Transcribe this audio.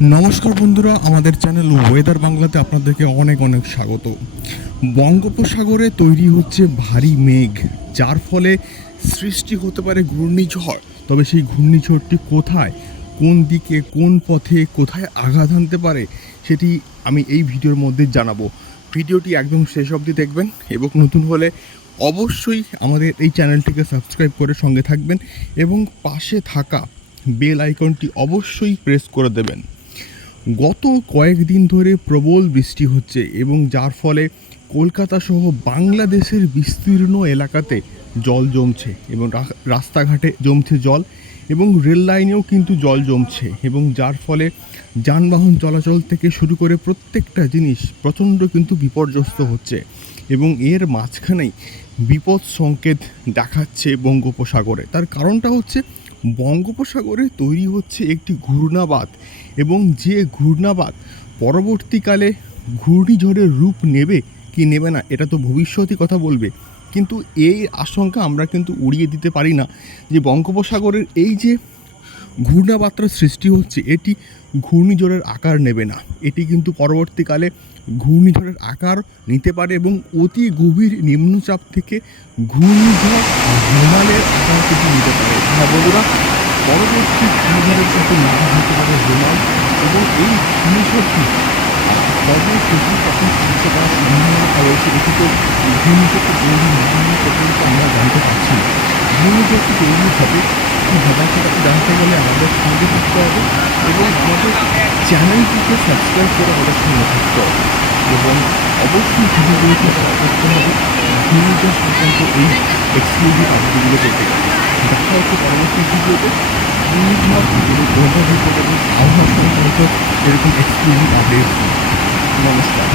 নমস্কার বন্ধুরা, আমাদের চ্যানেল ওয়েদার বাংলাতে আপনাদেরকে অনেক অনেক স্বাগত। বঙ্গোপসাগরে তৈরি হচ্ছে ভারী মেঘ, যার ফলে সৃষ্টি হতে পারে ঘূর্ণিঝড়। তবে সেই ঘূর্ণিঝড়টি কোথায়, কোন দিকে, কোন পথে, কোথায় আঘাত আনতে পারে, সেটি আমি এই ভিডিওর মধ্যে জানাব। ভিডিওটি একদম শেষ অবধি দেখবেন এবং নতুন হলে অবশ্যই আমাদের এই চ্যানেলটিকে সাবস্ক্রাইব করে সঙ্গে থাকবেন এবং পাশে থাকা বেল আইকনটি অবশ্যই প্রেস করে দেবেন। গত কয়েকদিন ধরে প্রবল বৃষ্টি হচ্ছে এবং যার ফলে কলকাতা সহ বাংলাদেশের বিস্তীর্ণ এলাকাতে জল জমছে এবং রাস্তাঘাটে জমছে জল এবং রেল লাইনেও কিন্তু জল জমছে এবং যার ফলে যানবাহন চলাচল থেকে শুরু করে প্রত্যেকটা জিনিস প্রচণ্ড কিন্তু বিপর্যস্ত হচ্ছে। এবং এর মাঝখানেই বিপদ সংকেত দেখাচ্ছে বঙ্গোপসাগরে। তার কারণটা হচ্ছে বঙ্গোপসাগরে তৈরি হচ্ছে একটি ঘূর্ণাবাত এবং যে ঘূর্ণাবাত পরবর্তীকালে ঘূর্ণিঝড়ের রূপ নেবে কি নেবে না, এটা তো ভবিষ্যতই কথা বলবে। কিন্তু এই আশঙ্কা আমরা কিন্তু উড়িয়ে দিতে পারি না যে বঙ্গোপসাগরের এই যে ঘূর্ণাবাত্রার সৃষ্টি হচ্ছে। এটি ঘূর্ণিঝড়ের আকার নেবে না। এটি কিন্তু পরবর্তীকালে ঘূর্ণিঝড়ের আকার নিতে পারে এবং অতি গভীর নিম্নচাপ থেকে ঘূর্ণিঝড় হিমালয়ের আকার কিন্তু নিতে পারে। হ্যাঁ বন্ধুরা, পরবর্তী ঘূর্ণিঝড়ের সাথে নাম হতে পারে হিমাল এবং এই ঘূর্ণিঝড়টি কবে থেকে কখন সৃষ্টি করার সম্ভাবনা রয়েছে এটি তো ঘূর্ণিঝড়টি তৈরি না হওয়া পর্যন্ত আমরা জানতে পারছি না। ঘূর্ণিঝড়টি তৈরি হবে কি হবে সেটা জানতে গেলে আমাদের সঙ্গে থাকতে হবে এবং আমাদের চ্যানেলটিকে সাবস্ক্রাইব করে আমাদের সঙ্গে থাকতে হবে। এবং অবশ্যই ভিডিওগুলিকে করতে হবে। ঘূর্ণিঝড় সংক্রান্ত এই এক্সক্লুসিভ আপডেটগুলো পেতে দেখা হচ্ছে পরবর্তী ভিডিওতে। এবং ওয়েদার রিপোর্ট এবং সংক্রান্ত এরকম এক্সক্লুসিভ আপডেট নমস্কার।